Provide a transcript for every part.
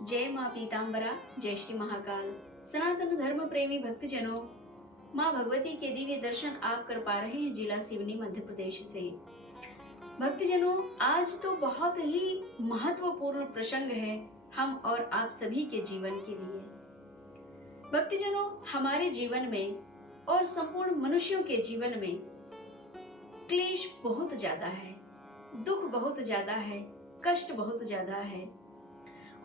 जय माँ पीताम्बरा, जय श्री महाकाल। सनातन धर्म प्रेमी भक्तजनों, माँ भगवती के दिव्य दर्शन आप कर पा रहे हैं जिला सिवनी मध्य प्रदेश से। भक्तजनों, आज तो बहुत ही महत्वपूर्ण प्रसंग है हम और आप सभी के जीवन के लिए। भक्तजनों, हमारे जीवन में और संपूर्ण मनुष्यों के जीवन में क्लेश बहुत ज्यादा है, दुख बहुत ज्यादा है, कष्ट बहुत ज्यादा है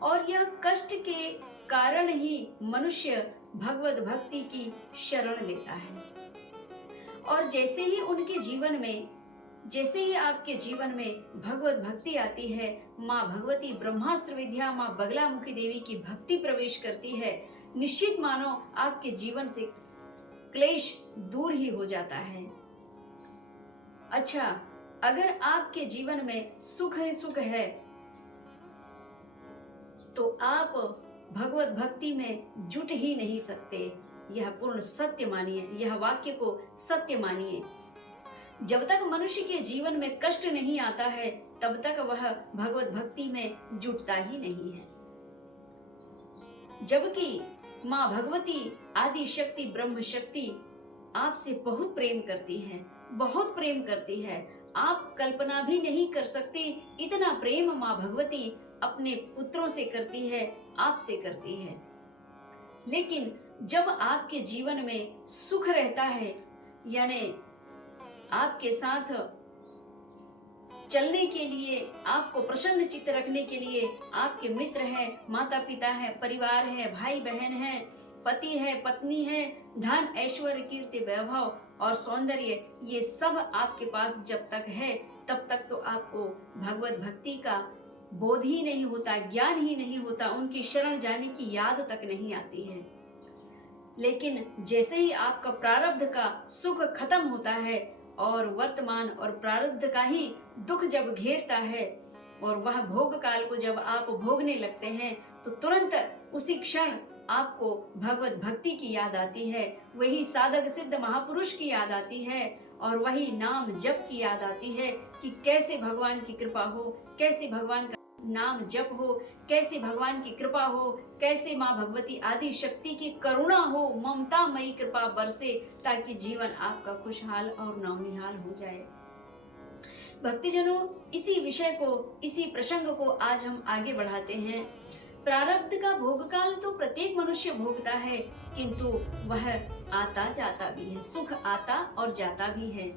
और यह कष्ट के कारण ही मनुष्य भगवत भक्ति की शरण लेता है। और जैसे ही उनके जीवन में, जैसे ही आपके जीवन में भगवत भक्ति आती है, माँ भगवती ब्रह्मास्त्र विद्या माँ बगलामुखी देवी की भक्ति प्रवेश करती है, निश्चित मानो आपके जीवन से क्लेश दूर ही हो जाता है। अच्छा, अगर आपके जीवन में सुख ही सुख है तो आप भगवत भक्ति में जुट ही नहीं सकते। यह पूर्ण सत्य मानिए, यह वाक्य को सत्य मानिए। जब तक मनुष्य के जीवन में कष्ट नहीं आता है तब तक वह भगवत भक्ति में जुटता ही नहीं है। जबकि माँ भगवती आदि शक्ति ब्रह्म शक्ति आपसे बहुत प्रेम करती है, बहुत प्रेम करती है। आप कल्पना भी नहीं कर सकते इतना प्रेम माँ भगवती अपने पुत्रों से करती है, आपसे करती है। लेकिन जब आपके जीवन में सुख रहता है, यानी आपके साथ चलने के लिए, आपको प्रसन्न चित्त रखने के लिए आपके मित्र हैं, माता पिता हैं, परिवार है, भाई बहन हैं, पति है, पत्नी है, धन ऐश्वर्य कीर्ति वैभव और सौंदर्य, ये सब आपके पास जब तक है तब तक तो आपको भगवत भक्ति का बोध ही नहीं होता, ज्ञान ही नहीं होता, उनकी शरण जाने की याद तक नहीं आती है। लेकिन जैसे ही आपका प्रारब्ध का सुख खत्म होता है और वर्तमान और प्रारब्ध का ही दुख जब घेरता है और वह भोग काल को जब आप भोगने लगते हैं तो तुरंत उसी क्षण आपको भगवत भक्ति की याद आती है, वही साधक सिद्ध महापुरुष की याद आती है और वही नाम जप की याद आती है कि कैसे भगवान की कृपा हो, कैसे भगवान का नाम जप हो, कैसे भगवान की कृपा हो, कैसे माँ भगवती आदि शक्ति की करुणा हो, ममता मई कृपा बरसे ताकि जीवन आपका खुशहाल और नवनिहाल हो जाए। भक्तिजनों, इसी विषय को, इसी प्रसंग को आज हम आगे बढ़ाते हैं। प्रारब्ध का भोगकाल तो प्रत्येक मनुष्य भोगता है, किंतु वह आता जाता भी है, सुख आता और जाता भी है।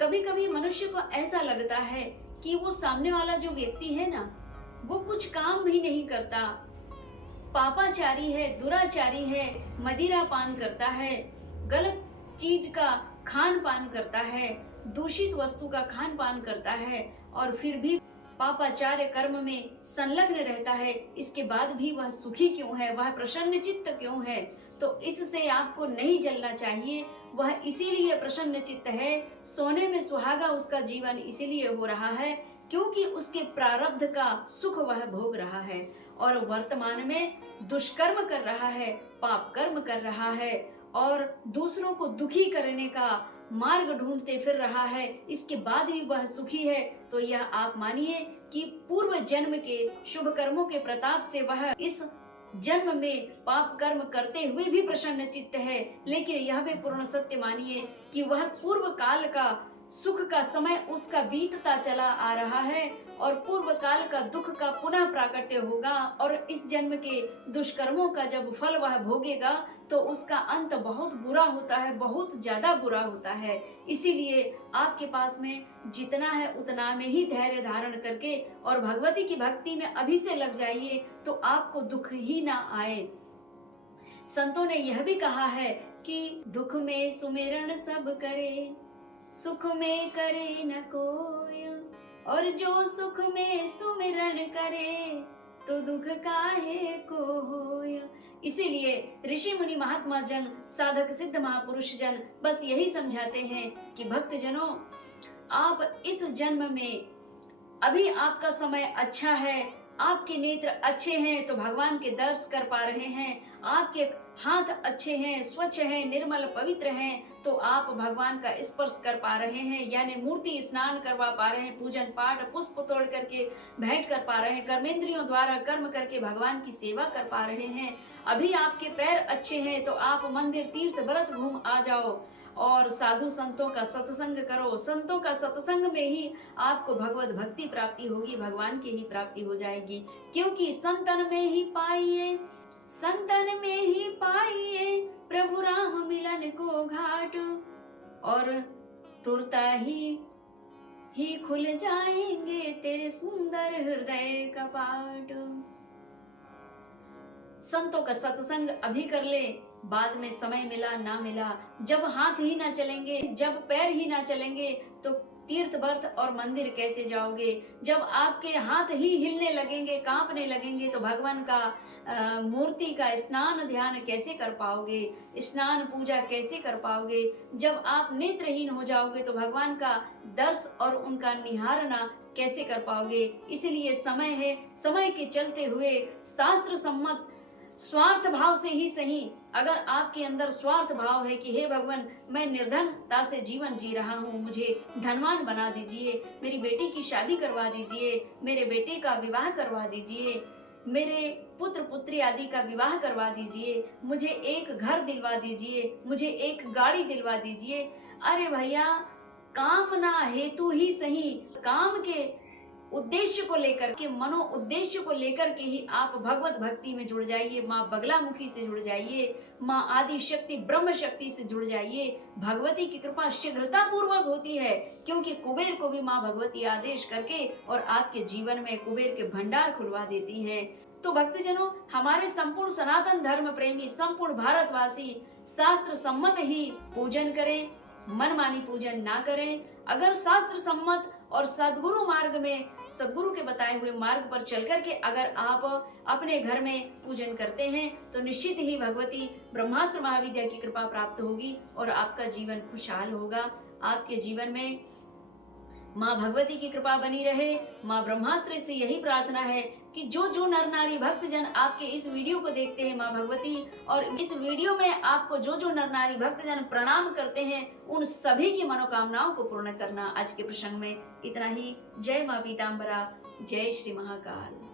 कभी कभी मनुष्य को ऐसा लगता है कि वो सामने वाला जो व्यक्ति है ना, वो कुछ काम भी नहीं करता, पापाचारी है, दुराचारी है, मदिरा पान करता है, गलत चीज का खान पान करता है, दूषित वस्तु का खान पान करता है और फिर भी पापाचार्य कर्म में संलग्न रहता है। इसके बाद भी वह सुखी क्यों है, वह प्रसन्न चित्त क्यों है? तो इससे आपको नहीं जलना चाहिए। वह इसीलिए प्रसन्न चित्त है, सोने में सुहागा उसका जीवन इसीलिए हो रहा है क्योंकि उसके प्रारब्ध का सुख वह भोग रहा है और वर्तमान में दुष्कर्म कर रहा है, पाप कर्म कर रहा है और दूसरों को दुखी करने का मार्ग ढूंढते फिर रहा है। इसके बाद भी वह सुखी है तो यह आप मानिए कि पूर्व जन्म के शुभ कर्मों के प्रताप से वह इस जन्म में पाप कर्म करते हुए भी प्रसन्न चित्त है। लेकिन यह भी पूर्ण सत्य मानिए कि वह पूर्व काल का सुख का समय उसका बीतता चला आ रहा है और पूर्व काल का दुख का पुनः प्राकट्य होगा और इस जन्म के दुष्कर्मों का जब फल वह भोगेगा तो उसका अंत बहुत बुरा होता है, बहुत ज्यादा बुरा होता है। इसीलिए आपके पास में जितना है उतना में ही धैर्य धारण करके और भगवती की भक्ति में अभी से लग जाइए तो आपको दुख ही ना आए। संतों ने यह भी कहा है कि दुख में सुमिरन सब करे, सुख में करे न कोय, और जो सुख में सुमिरन करे तो दुख काहे को होय। इसीलिए ऋषि मुनि महात्मा जन, साधक सिद्ध महापुरुष जन बस यही समझाते हैं कि भक्त जनों, आप इस जन्म में अभी आपका समय अच्छा है, आपके नेत्र अच्छे हैं तो भगवान के दर्शन कर पा रहे हैं, आपके हाथ अच्छे हैं, स्वच्छ हैं, निर्मल पवित्र हैं तो आप भगवान का स्पर्श कर पा रहे हैं, यानी मूर्ति स्नान करवा पा रहे हैं, पूजन पाठ पुष्प तोड़ करके भेंट कर पा रहे हैं, कर्मेंद्रियों द्वारा कर्म करके भगवान की सेवा कर पा रहे हैं। अभी आपके पैर अच्छे हैं तो आप मंदिर तीर्थ व्रत घूम आ जाओ और साधु संतों का सत्संग करो। संतों का सत्संग में ही आपको भगवत भक्ति प्राप्ति होगी, भगवान की ही प्राप्ति हो जाएगी। क्योंकि संतन में ही पाइए, संतन में ही पाइए प्रभु राम मिलन को घाट, और तुरता ही खुल जाएंगे तेरे सुंदर हृदय का पाट। संतों का सत्संग अभी कर ले, बाद में समय मिला ना मिला, जब हाथ ही ना चलेंगे, जब पैर ही ना चलेंगे तो तीर्थ व्रत और मंदिर कैसे जाओगे। जब आपके हाथ ही हिलने लगेंगे, कांपने लगेंगे तो भगवान का मूर्ति का स्नान ध्यान कैसे कर पाओगे, स्नान पूजा कैसे कर पाओगे। जब आप नेत्रहीन हो जाओगे तो भगवान का दर्श और उनका निहारना कैसे कर पाओगे। इसलिए समय है, समय के चलते हुए शास्त्र सम्मत स्वार्थ भाव से ही सही, अगर आपके अंदर स्वार्थ भाव है कि हे भगवान मैं निर्धनता से जीवन जी रहा हूँ, मुझे धनवान बना दीजिए, मेरी बेटी की शादी करवा दीजिए, मेरे बेटे का विवाह करवा दीजिए, मेरे पुत्र पुत्री आदि का विवाह करवा दीजिए, मुझे एक घर दिलवा दीजिए, मुझे एक गाड़ी दिलवा दीजिए। अरे भैया, कामना हेतु ही सही, काम के उद्देश्य को लेकर के, मनो उद्देश्य को लेकर के ही आप भगवत भक्ति में जुड़ जाइए। माँ बगलामुखी से जुड़ जाइए, माँ आदि शक्ति ब्रह्म शक्ति से जुड़ जाइए। भगवती की कृपा शीघ्रता पूर्वक होती है, क्योंकि कुबेर को भी माँ भगवती आदेश करके और आपके जीवन में कुबेर के भंडार खुलवा देती हैं। तो भक्तजनों, हमारे संपूर्ण सनातन धर्म प्रेमी संपूर्ण भारतवासी शास्त्र सम्मत ही पूजन करें, मनमानी पूजन ना करें। अगर शास्त्र सम्मत और सद्गुरु मार्ग में, सद्गुरु के बताए हुए मार्ग पर चल करके अगर आप अपने घर में पूजन करते हैं तो निश्चित ही भगवती ब्रह्मास्त्र महाविद्या की कृपा प्राप्त होगी और आपका जीवन खुशहाल होगा। आपके जीवन में माँ भगवती की कृपा बनी रहे। माँ ब्रह्मास्त्र से यही प्रार्थना है कि जो जो नर नारी भक्तजन आपके इस वीडियो को देखते हैं माँ भगवती, और इस वीडियो में आपको जो जो नर नारी भक्तजन प्रणाम करते हैं, उन सभी की मनोकामनाओं को पूर्ण करना। आज के प्रसंग में इतना ही। जय माँ पीताम्बरा, जय श्री महाकाल।